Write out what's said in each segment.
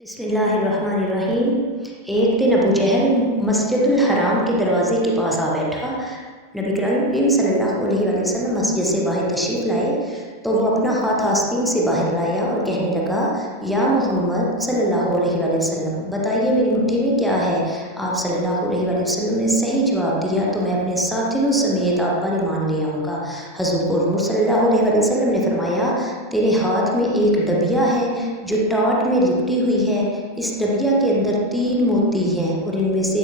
بسم اللہ الرحمن الرحیم۔ ایک دن ابو جہل مسجد الحرام کے دروازے کے پاس آ بیٹھا۔ نبی کریم صلی اللہ علیہ وآلہ وسلم مسجد سے باہر تشریف لائے تو وہ اپنا ہاتھ آستین سے باہر لایا اور کہنے لگا، یا محمد صلی اللہ علیہ وآلہ وسلم، بتائیے میری مٹھی میں کیا ہے؟ آپ صلی اللہ علیہ وآلہ وسلم نے صحیح جواب دیا تو میں اپنے ساتھیوں سمیت آپ پر ایمان لے آؤں گا۔ حضور صلی اللہ علیہ وآلہ وسلم نے فرمایا، تیرے ہاتھ میں ایک ڈبیا ہے جو ٹاٹ میں لپٹی ہوئی ہے۔ اس ڈبیا کے اندر 3 موتی ہیں اور ان میں سے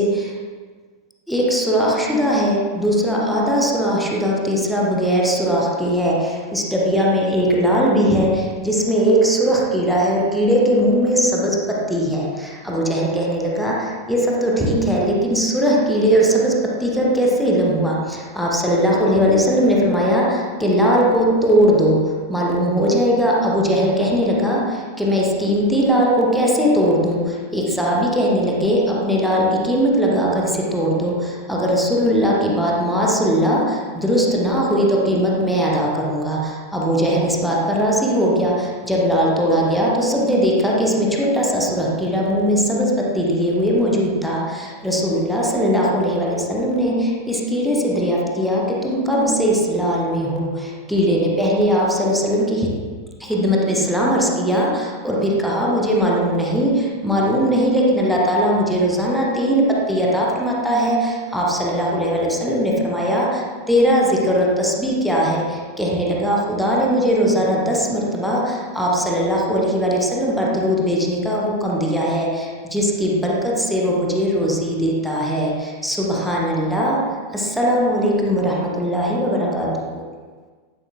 ایک سوراخ شدہ ہے، دوسرا آدھا سوراخ شدہ اور تیسرا بغیر سوراخ کے ہے۔ اس ڈبیا میں ایک لال بھی ہے جس میں ایک سرخ کیڑا ہے اور کیڑے کے منہ میں سبز پتی ہے۔ ابو جہل کہنے لگا، یہ سب تو ٹھیک ہے لیکن سرخ کیڑے اور سبز پتی کا کیسے علم ہوا؟ آپ صلی اللہ علیہ وآلہ وسلم نے فرمایا کہ لال کو توڑ دو، معلوم ہو جائے گا۔ ابو جہل کہنے لگا کہ میں اس قیمتی لال کو کیسے توڑ دوں؟ ایک صحابی کہنے لگے، اپنے لال کی قیمت لگا کر اسے توڑ دو، اگر رسول اللہ کی بات معاذ اللہ درست نہ ہوئی تو قیمت میں ادا کروں گا۔ ابو جہل اس بات پر راضی ہو گیا۔ جب لال توڑا گیا تو سب نے دیکھا کہ اس میں چھوٹا سا سرخ کیڑا منہ میں سبز پتی لیے ہوئے موجود تھا۔ رسول اللہ صلی اللہ علیہ وآلہ وسلم نے اس کیڑے سے دریافت کیا کہ تم کب سے اس لال میں ہو؟ کیڑے نے پہلے آپ صلی اللہ علیہ وسلم کی خدمت میں سلام عرض کیا اور پھر کہا، مجھے معلوم نہیں لیکن اللہ تعالیٰ مجھے روزانہ 3 پتی عطا فرماتا ہے۔ آپ صلی اللہ علیہ وآلہ وسلم نے فرمایا، تیرا ذکر اور تسبیح کیا ہے؟ کہنے لگا، خدا نے مجھے روزانہ 10 مرتبہ آپ صلی اللہ علیہ وآلہ وسلم پر درود بھیجنے کا حکم دیا ہے، جس کی برکت سے وہ مجھے روزی دیتا ہے۔ سبحان اللہ۔ السلام علیکم ورحمۃ اللہ وبرکاتہ۔